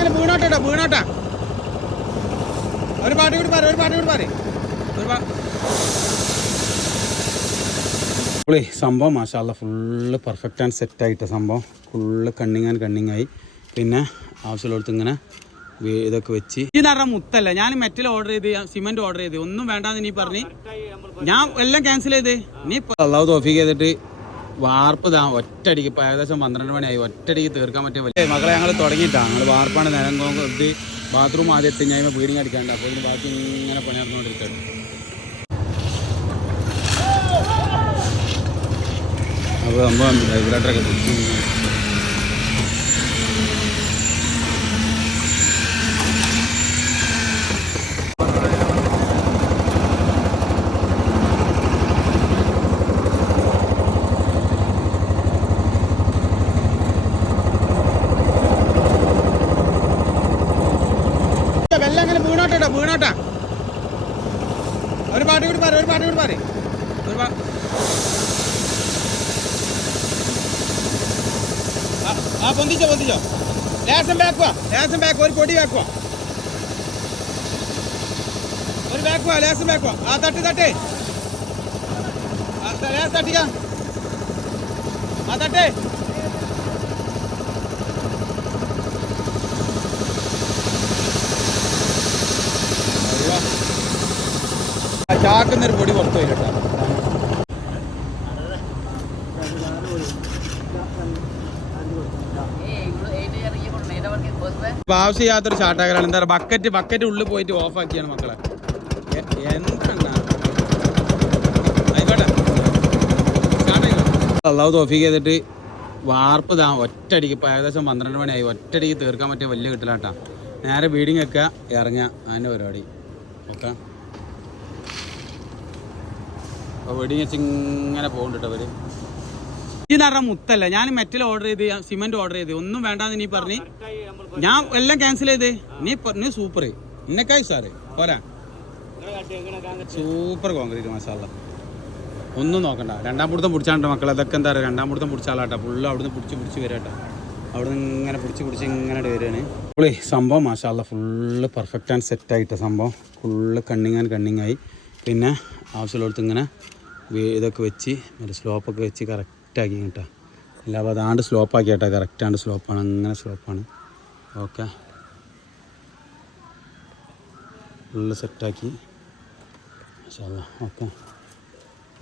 വെള്ളം വീണോട്ടെ കേട്ടോ വീണോട്ടാ. ഒരു പാട്ട് കൂടി പറ ഒരു പാട്ട് കൂടി പാരെ ഒരു പാ സംഭവം മാഷാല്ല ഫുള്ള് പെർഫെക്റ്റ് ആൻഡ് സെറ്റ് ആയിട്ട് സംഭവം. ഫുള്ള് കണ്ണിങ് ആൻഡ് കണ്ണിങ് ആയി. പിന്നെ ആവശ്യമുള്ളടുത്ത് ഇങ്ങനെ ഇതൊക്കെ വെച്ച്. ഈ പറഞ്ഞ മുത്തല്ല ഞാൻ മെറ്റൽ ഓർഡർ ചെയ്ത് സിമെന്റ് ഓർഡർ ചെയ്ത്. ഒന്നും വേണ്ടാന്ന് നീ പറഞ്ഞ്. ഞാൻ എല്ലാം ക്യാൻസൽ ചെയ്ത്. നീ അള്ളാഹു തോഫിക്ക് ചെയ്തിട്ട് വാർപ്പ് താ ഒറ്റടിക്ക് ഇപ്പം ഏകദേശം പന്ത്രണ്ട് മണിയായി. ഒറ്റടിക്ക് തീർക്കാൻ പറ്റിയ വലിയ മകളെ ഞങ്ങൾ തുടങ്ങിയിട്ടാണ് ഞങ്ങൾ വാർപ്പാണ് നേരം ഇത് ബാത്റൂം ആദ്യം എത്തി ഞാൻ ബീഡിങ് അടിക്കാണ്ട്. അപ്പോൾ ഇതിന് ബാക്കി ഇങ്ങനെ പണി നടന്നുകൊണ്ടിരിക്കുകയാണ് അപ്പോൾ സംഭവം റെഗുലേറ്ററൊക്കെ പിടിച്ച് വെള്ളം അങ്ങനെ വീണോട്ടോ. ഒരു പാട്ട് കൂടി പറ ഒരു പാട്ട് കൂടി പറ ഒരു പാ ആ, പൊന്തിച്ചോ പൊന്തിച്ചോ. ലേസം ബാക്കുവാ ലേസം ബാക്ക് ഒരു പൊടി ബാക്കുവാ ഒരു ബാക്കുവാ ലേസം ബാക്കുവാ ആ തട്ട് തട്ടേ. ആ, ലേസം തട്ടിക്ക. ആ തട്ടേ ആ ചാക്കുന്നൊരു പൊടി പുറത്തു വരട്ടെ കേട്ടോ. ആവശ്യമില്ലാത്തൊരു ചാട്ടാക്കലാണ് എന്താ പറയുക ബക്കറ്റ് ബക്കറ്റ് ഉള്ളിൽ പോയിട്ട് ഓഫ് ആക്കിയാണ് മക്കളെ. അള്ളാഹ് ആയിക്കോട്ടെ ചെയ്തിട്ട് വാർപ്പ് താ ഒറ്റടിക്ക് ഇപ്പം ഏകദേശം പന്ത്രണ്ട് മണിയായി. ഒറ്റടിക്ക് തീർക്കാൻ പറ്റിയ വലിയ കിട്ടലാട്ടാ. നേരെ ബീഡിങ് വെക്കുക ഇറങ്ങുക. അതിന്റെ പരിപാടി. ഓക്കെ. അപ്പോൾ വെച്ച് ഇങ്ങനെ പോകുന്നുണ്ട് അവർ ഈ മുത്തല്ല. ഞാൻ മെറ്റൽ ഓർഡർ ചെയ്ത് സിമെന്റ് ഓർഡർ ചെയ്ത്. ഒന്നും വേണ്ടാന്ന് നീ പറഞ്ഞു. ഞാൻ എല്ലാം ക്യാൻസൽ ചെയ്ത്. നീ പറഞ്ഞു സൂപ്പർ ഇന്നക്കായി സാറ്? പോരാ. സൂപ്പർ കോൺക്രീറ്റ് മസാല ഒന്നും നോക്കണ്ട. രണ്ടാം പിടുത്തം പിടിച്ചാണ്ട് മക്കളെ? അതൊക്കെ എന്താ പറയുക രണ്ടാം പിടുത്തം പിടിച്ചാലാട്ടോ ഫുള്ള് അവിടുന്ന് പിടിച്ച് പിടിച്ച് വരാട്ടോ അവിടുന്ന് ഇങ്ങനെ പിടിച്ച് പിടിച്ച് ഇങ്ങനെ വരികയാണ് അപ്പോളേ സംഭവം മാഷാല്ല ഫുള്ള് പെർഫെക്റ്റ് ആൻഡ് സെറ്റ് ആയിട്ട് സംഭവം. ഫുള്ള് കണ്ണിങ് ആൻഡ് കണ്ണിങ് ആയി. പിന്നെ ആവശ്യമുള്ളടുത്ത് ഇങ്ങനെ ഇതൊക്കെ വെച്ച് മറ്റേ സ്ലോപ്പൊക്കെ വെച്ച് കറക്റ്റാക്കി കേട്ടോ. അല്ല അപ്പോൾ അതാണ്ട് സ്ലോപ്പാക്കി കേട്ടോ കറക്റ്റാണ്ട് സ്ലോപ്പാണ്. അങ്ങനെ സ്ലോപ്പാണ്. ഓക്കെ ഫുള്ള് സെറ്റാക്കി ഓക്കെ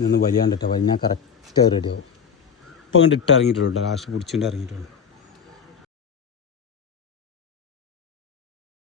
ഇന്ന് വലിയാണ്ട് കേട്ടോ വലിഞ്ഞാൽ കറക്റ്റായി റെഡിയാവും ഇപ്പം കണ്ട് ഇട്ട് ഇറങ്ങിയിട്ടുള്ളൂ ലാസ്റ്റ് പിടിച്ചുകൊണ്ട് ഇറങ്ങിയിട്ടുള്ളൂ.